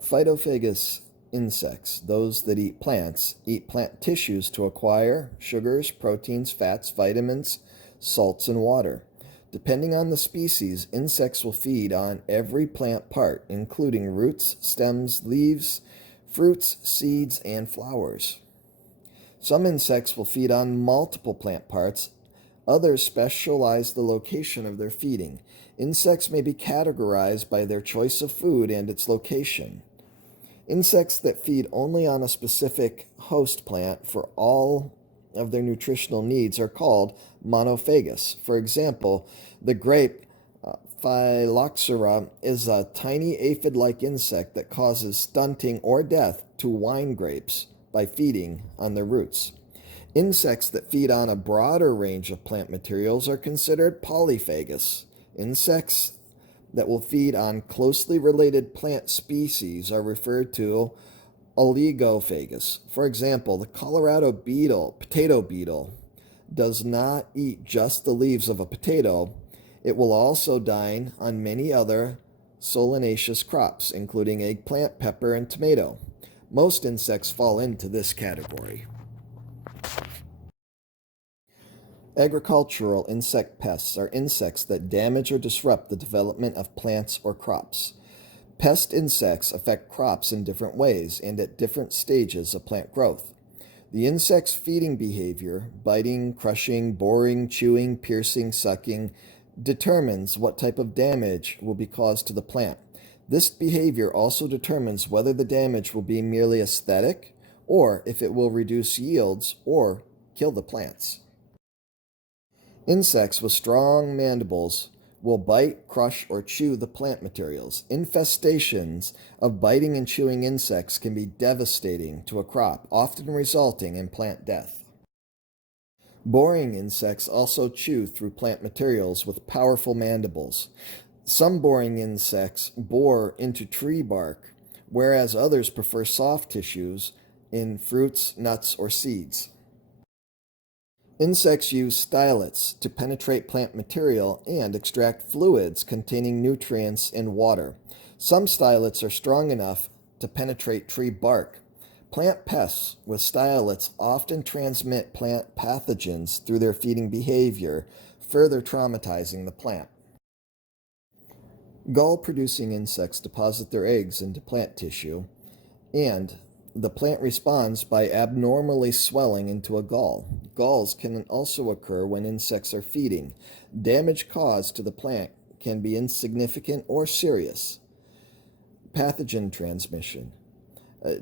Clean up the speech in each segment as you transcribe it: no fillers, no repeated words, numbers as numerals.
Phytophagous insects, those that eat plant tissues to acquire sugars, proteins, fats, vitamins, salts, and water. Depending on the species, insects will feed on every plant part, including roots, stems, leaves, fruits, seeds, and flowers. Some insects will feed on multiple plant parts. Others specialize the location of their feeding. Insects may be categorized by their choice of food and its location. Insects that feed only on a specific host plant for all of their nutritional needs are called monophagous. For example, the grape Phylloxera is a tiny aphid-like insect that causes stunting or death to wine grapes by feeding on their roots. Insects that feed on a broader range of plant materials are considered polyphagous. Insects that will feed on closely related plant species are referred to oligophagous. For example, the Colorado potato beetle, does not eat just the leaves of a potato. It will also dine on many other solanaceous crops, including eggplant, pepper, and tomato. Most insects fall into this category. Agricultural insect pests are insects that damage or disrupt the development of plants or crops. Pest insects affect crops in different ways and at different stages of plant growth. The insect's feeding behavior, biting, crushing, boring, chewing, piercing, sucking, determines what type of damage will be caused to the plant. This behavior also determines whether the damage will be merely aesthetic or if it will reduce yields or kill the plants. Insects with strong mandibles will bite, crush, or chew the plant materials. Infestations of biting and chewing insects can be devastating to a crop, often resulting in plant death. Boring insects also chew through plant materials with powerful mandibles. Some boring insects bore into tree bark, whereas others prefer soft tissues in fruits, nuts, or seeds. Insects use stylets to penetrate plant material and extract fluids containing nutrients and water. Some stylets are strong enough to penetrate tree bark. Plant pests with stylets often transmit plant pathogens through their feeding behavior, further traumatizing the plant. Gall-producing insects deposit their eggs into plant tissue, and the plant responds by abnormally swelling into a gall. Galls can also occur when insects are feeding. Damage caused to the plant can be insignificant or serious. Pathogen transmission.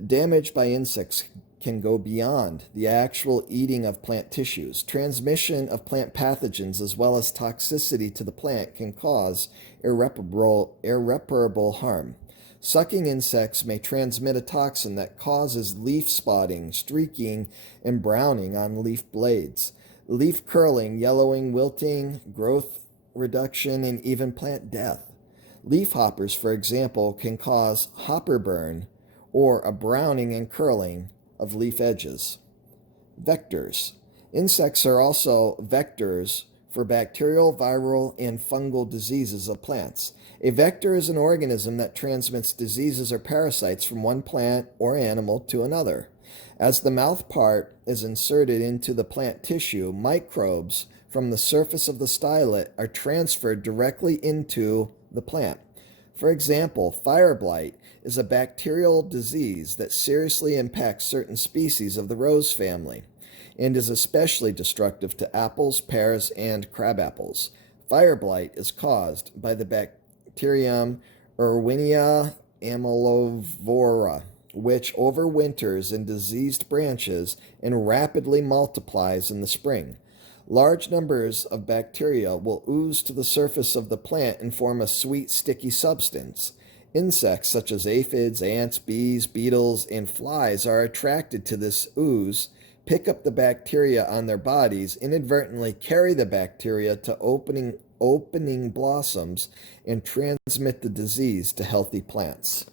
Damage by insects can go beyond the actual eating of plant tissues. Transmission of plant pathogens as well as toxicity to the plant can cause irreparable harm. Sucking insects may transmit a toxin that causes leaf spotting, streaking, and browning on leaf blades, leaf curling, yellowing, wilting, growth reduction, and even plant death. Leaf hoppers, for example, can cause hopper burn or a browning and curling of leaf edges. Vectors. Insects are also vectors for bacterial, viral, and fungal diseases of plants. A vector is an organism that transmits diseases or parasites from one plant or animal to another. As the mouth part is inserted into the plant tissue, microbes from the surface of the stylet are transferred directly into the plant. For example, fire blight is a bacterial disease that seriously impacts certain species of the rose family and is especially destructive to apples, pears, and crabapples. Fire blight is caused by the bacterium Erwinia amylovora, which overwinters in diseased branches and rapidly multiplies in the spring. Large numbers of bacteria will ooze to the surface of the plant and form a sweet, sticky substance. Insects such as aphids, ants, bees, beetles, and flies are attracted to this ooze, pick up the bacteria on their bodies, inadvertently carry the bacteria to opening blossoms, and transmit the disease to healthy plants.